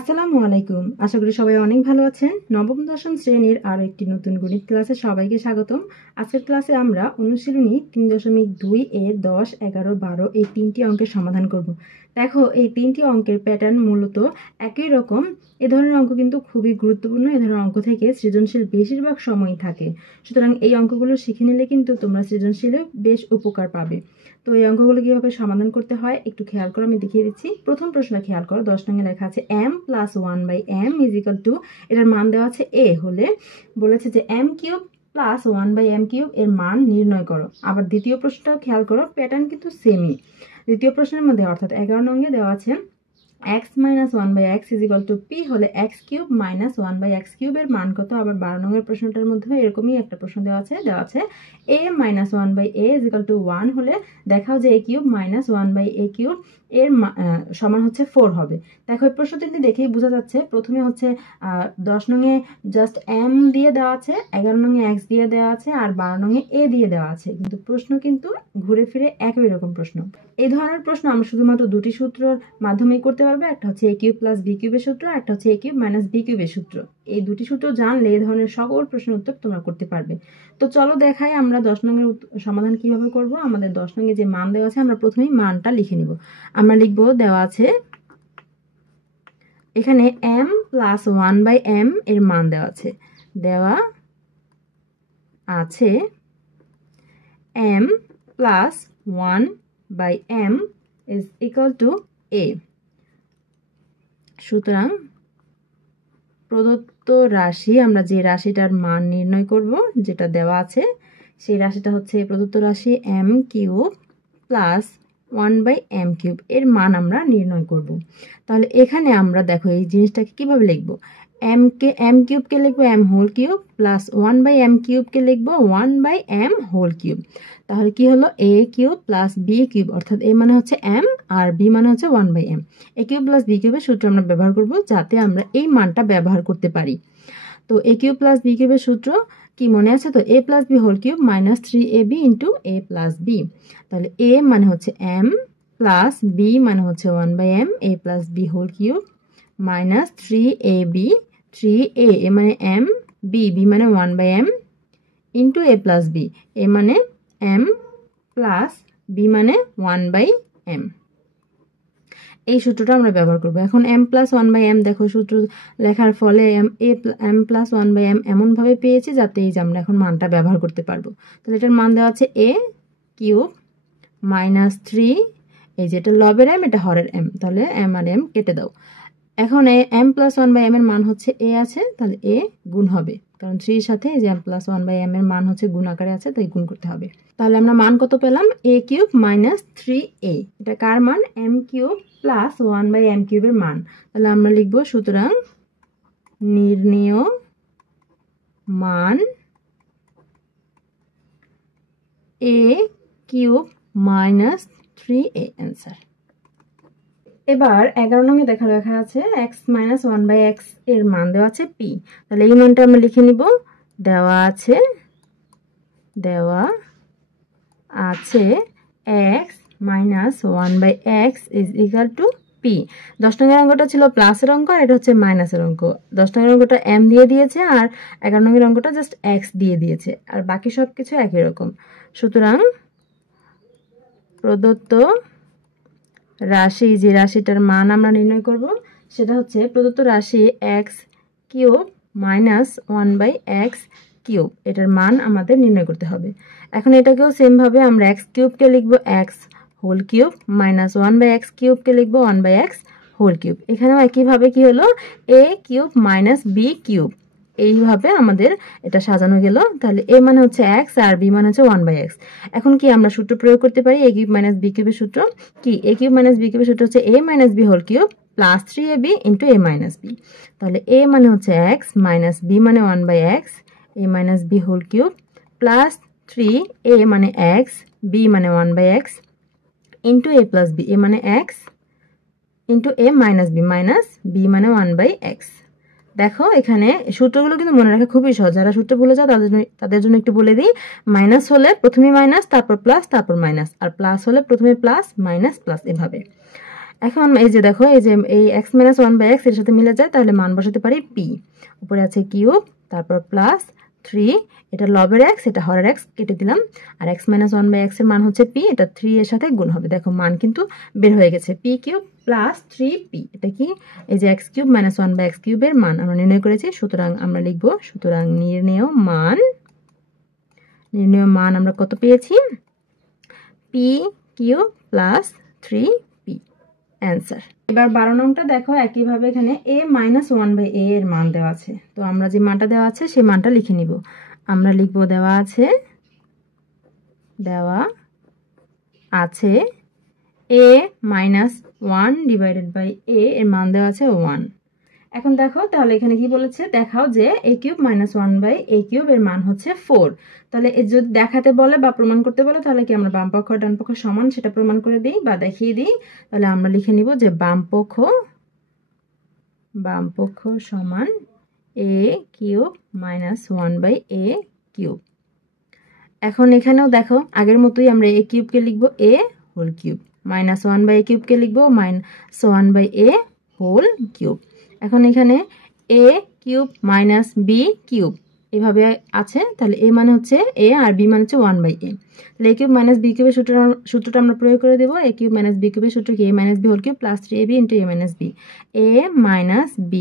আসসালামু আলাইকুম। আশা করি সবাই অনেক ভালো আছেন। নবম দশম শ্রেণীর আরো একটি নতুন গণিত ক্লাসে সবাইকে স্বাগতম। আজকের ক্লাসে আমরা অনুশীলনী 3.2 এর 10, 11, 12 এই তিনটি অঙ্কের সমাধান করব। দেখো, এই তিনটি অঙ্কের প্যাটার্ন মূলত একই রকম। এ ধরনের অঙ্ক কিন্তু খুবই গুরুত্বপূর্ণ। এ ধরনের অঙ্ক থেকে সৃজনশীল বেশিরভাগ সময় থাকে। সুতরাং এই অঙ্কগুলো শিখে নিলে কিন্তু তোমরা সৃজনশীলে বেশ উপকার পাবে। তো এই অঙ্কগুলো কিভাবে সমাধান করতে হয় একটু খেয়াল করো, আমি দেখিয়ে দিচ্ছি। প্রথম প্রশ্নটা খেয়াল করো, 10 নং এ লেখা আছে m + 1/m = এটার মান দেওয়া আছে a হলে বলেছে যে m³ + 1/m³ এর মান নির্ণয় করো। আবার দ্বিতীয় প্রশ্নটাও খেয়াল করো, প্যাটার্ন কিন্তু সেমই। দ্বিতীয় প্রশ্নের মধ্যে অর্থাৎ 11 নং এ দেওয়া আছে x - 1/x = p হলে x³ - 1/x³ এর মান কত। আবার 12 নং এর প্রশ্নটার মধ্যে এরকমই একটা প্রশ্ন দেওয়া আছে a - 1/a = 1 হলে দেখাও যে a³ - 1/a³ এর সমান হচ্ছে 4 হবে। দেখো, এই প্রশ্ন তিনটি দেখেই বোঝা যাচ্ছে প্রথমে হচ্ছে 10 নং এ জাস্ট m দিয়ে দেওয়া আছে, 11 নং এ x দিয়ে দেওয়া আছে, আর 12 নং এ a দিয়ে দেওয়া আছে, কিন্তু প্রশ্ন কিন্তু ঘুরে ফিরে একই রকম প্রশ্ন। এই ধরনের প্রশ্ন আমরা শুধুমাত্র দুটি সূত্রের মাধ্যমেই করতে পারবো, একটা হচ্ছে a³ + b³ এর সূত্র, একটা হচ্ছে a³ - b³ এর সূত্র। এই দুটি সূত্র জানলে এই ধরনের সকল প্রশ্নের উত্তর তোমরা করতে পারবে। তো চলো দেখাই আমরা 10 নং এর সমাধান কিভাবে করব। আমাদের 10 নং এ যে মান দেওয়া আছে আমরা প্রথমেই মানটা লিখে নিব। আমরা লিখব, দেওয়া আছে এখানে m + 1/m এর মান দেওয়া আছে m + 1/m = a। সুতরাং প্রদত্ত রাশি, আমরা যে রাশিটার মান নির্ণয় করব যেটা দেওয়া আছে সেই রাশিটা হচ্ছে প্রদত্ত রাশি m³ + 1/m³ এর মান আমরা নির্ণয় করব। তাহলে এখানে আমরা দেখো এই জিনিসটাকে কিভাবে লিখব, m³ কে লিখবো m³ + 1/m³ কে লিখবো 1/m³। তাহলে কি হলো, a³ + b³ অর্থাৎ a মানে হচ্ছে m আর b মানে হচ্ছে 1/m। a³ + b³ এর সূত্র আমরা ব্যবহার করব যাতে আমরা এই মানটা ব্যবহার করতে পারি। তো a³ + b³ এর সূত্র কি মনে আছে? তো a + b whole cube - 3ab * a + b। তাহলে a মানে হচ্ছে m প্লাস b মানে হচ্ছে 1/m, a + b whole cube -3ab, 3a এ মানে m, b মানে 1/m into a + b, a মানে m প্লাস b মানে 1/m। এই সূত্রটা আমরা ব্যবহার করব। এখন m + 1/m দেখো সূত্র লেখার ফলে m + 1/m এমনভাবে পেয়েছি যাতে এই যে আমরা এখন মানটা ব্যবহার করতে পারবো। তাহলে এটার মান দেওয়া আছে a³ -3, এই যে এটা লবের m এটা হরের m, তাহলে m আর m কেটে দাও। এখন m + 1/m এর মান হচ্ছে a আছে, তাহলে a গুণ হবে, কারণ 3 এর সাথে এই যে m + 1/m এর মান হচ্ছে গুণ আকারে আছে, তাই গুণ করতে হবে। তাহলে আমরা মান কত পেলাম, a³ - 3a। এটা কার মান? m³ + 1/m³ এর মান। তাহলে আমরা লিখব, সুতরাং নির্ণেয় মান a³ - 3a অ্যান্সার। এবার 11 নং এ লেখা আছে x - 1/x এর মান দেওয়া আছে p। তাহলে এই মানটা আমরা লিখে নিব। দেওয়া আছে x - 1/x = p। 10 নং এর অঙ্কটা ছিল প্লাসের অঙ্ক আর এটা হচ্ছে মাইনাসের অঙ্ক। 10 নং এর অঙ্কটা m দিয়ে দিয়েছে আর 11 নং এর অঙ্কটা জাস্ট x দিয়ে দিয়েছে, আর বাকি সব কিছু একই রকম। সুতরাং প্রদত্ত রাশি, যে রাশিটার মান আমরা নির্ণয় করব সেটা হচ্ছে প্রদত্ত রাশি x³ - 1/x³। এটার মান আমাদের নির্ণয় করতে হবে। এখন এটাকেও সেম ভাবে আমরা x³ কে লিখব x হোল কিউব - 1/x³ কে লিখব 1/x হোল কিউব। এখানেও একইভাবে কি হলো, a³ - b³ এইভাবে আমাদের এটা সাজানো গেল। তাহলে a মানে হচ্ছে x আর b মানে হচ্ছে 1/x। এখন কি আমরা সূত্র প্রয়োগ করতে পারি, a³ - b³ এর সূত্র কি? a³ - b³ এর সূত্র হচ্ছে a - b whole cube + 3ab * a - b। তাহলে a মানে হচ্ছে x - b মানে 1/x, a - b whole cube plus 3a মানে x, b মানে 1/x into a + b, a মানে x into a - b b মানে 1/x। দেখো এখানে সূত্রগুলো কিন্তু মনে রাখা খুবই সহজ। যারা সূত্র ভুলে যাও তাদের জন্য একটু বলে দিই, মাইনাস হলে প্রথমে মাইনাস, তারপর প্লাস, তারপর মাইনাস, আর প্লাস হলে প্রথমে প্লাস মাইনাস প্লাস, এভাবে। এখন এই যে দেখো এই যে এই x মাইনাস 1/x এর সাথে মিলে যায়, তাহলে মান বসাতে পারি p, উপরে আছে কিউব, তারপর প্লাস 3, এটা লবের x, এটা হরের x কেটে দিলাম, আর x মাইনাস 1/x এর মান হচ্ছে p, এটা 3 এর সাথে গুণ হবে। দেখো মান কিন্তু বের হয়ে গেছে, p কিউব প্লাস 3p, এটা কি এই যে x কিউব মাইনাস 1/x কিউবের মান আমরা নির্ণয় করেছি। সুতরাং আমরা লিখব, সুতরাং নির্ণেয় মান আমরা কত পেয়েছি, p cube plus 3p, answer. এবার 12 নংটা দেখো, একইভাবে এখানে a মাইনাস 1/a এর মান দেওয়া আছে, তো আমরা যে মানটা দেওয়া আছে সেই মানটা লিখে নিব। আমরা লিখব দেওয়া আছে a minus 1 divided by a এর মান দেওয়া আছে 1। এখন দেখো তাহলে এখানে কি বলেছে, দেখাও যে a cube minus 1/a cube এর মান হচ্ছে 4। তাহলে যদি দেখাতে বলে বা প্রমাণ করতে বলে, তাহলে কি আমরা বাম পক্ষ আর ডান পক্ষ সমান সেটা প্রমাণ করে দিই বা দেখিয়ে দিই। তাহলে আমরা লিখে নিব যে বাম পক্ষ সমান a cube minus 1/a cube. এখন এখানেও দেখো আগের মতোই আমরা a কিউবকে লিখবো a whole cube, minus 1/a কিউবকে লিখবো মাইনাস 1/a হোল কিউব। এখন এখানে a cube minus b cube এভাবে আছে, তাহলে a মানে হচ্ছে a আর b মানে হচ্ছে 1/a। তাহলে a কিউব মাইনাস b কিউবের সূত্রটা আমরা প্রয়োগ করে দেবো। a কিউব মাইনাস b কিউবের সূত্র কি, a minus b whole cube plus 3ab into a minus b, a minus b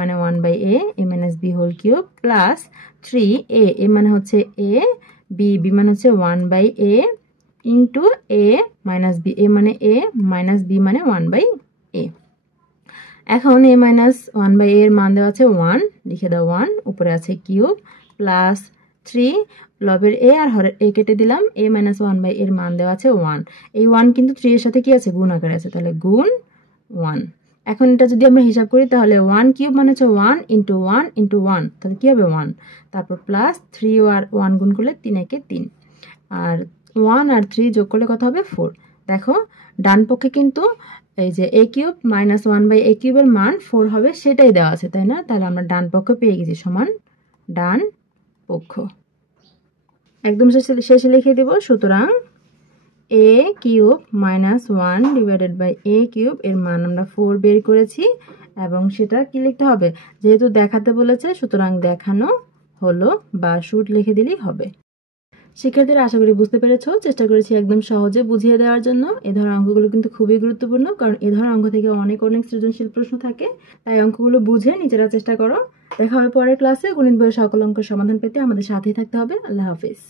মানে 1/a, a minus b whole cube plus 3a, a মানে হচ্ছে a, b মানে হচ্ছে 1/a into a minus b, a মানে a minus b মানে 1/a। এখন a minus 1/a এর মান দেওয়া আছে 1, লিখে দাও 1, উপরে আছে কিউব প্লাস 3, লবের a আর হরের a কেটে দিলাম, a মাইনাস 1/a এর মান দেওয়া আছে 1। এই 1 কিন্তু 3 এর সাথে কি আছে, গুণ আকারে আছে, তাহলে গুণ 1। এখন এটা যদি আমরা হিসাব করি তাহলে 1 কিউব মানে হচ্ছে 1 ইন্টু 1 ইন্টু 1, তাহলে কি হবে 1, তারপর প্লাস 3 আর 1 গুণ করলে 3 একে 3, আর 1 আর 3 যোগ করলে কত হবে 4। দেখো ডান পক্ষে কিন্তু এই যে a কিউব মাইনাস 1/a কিউবের মান 4 হবে, সেটাই দেওয়া আছে, তাই না? তাহলে আমরা ডান পক্ষ পেয়ে গেছি, সমান ডান পক্ষ। একদম শেষে লিখে দেব, সুতরাং a cube minus 1 divided by a cube এর মান আমরা 4 বের করেছি, এবং সেটা কি লিখতে হবে, যেহেতু দেখাতে বলেছে সুতরাং দেখানো হলো বা শুট লিখে দিলেই হবে। শিক্ষার্থীরা আশা করি বুঝতে পেরেছো, চেষ্টা করেছি একদম সহজে বুঝিয়ে দেওয়ার জন্য। এ ধরনের অঙ্কগুলো কিন্তু খুবই গুরুত্বপূর্ণ, কারণ এ ধরনের অঙ্ক থেকে অনেক সৃজনশীল প্রশ্ন থাকে, তাই অঙ্কগুলো বুঝে নিজেরা চেষ্টা করো। দেখা হবে পরের ক্লাসে। গণিত বইয়ের সকল অঙ্কের সমাধান পেতে আমাদের সাথেই থাকতে হবে। আল্লাহ হাফিজ।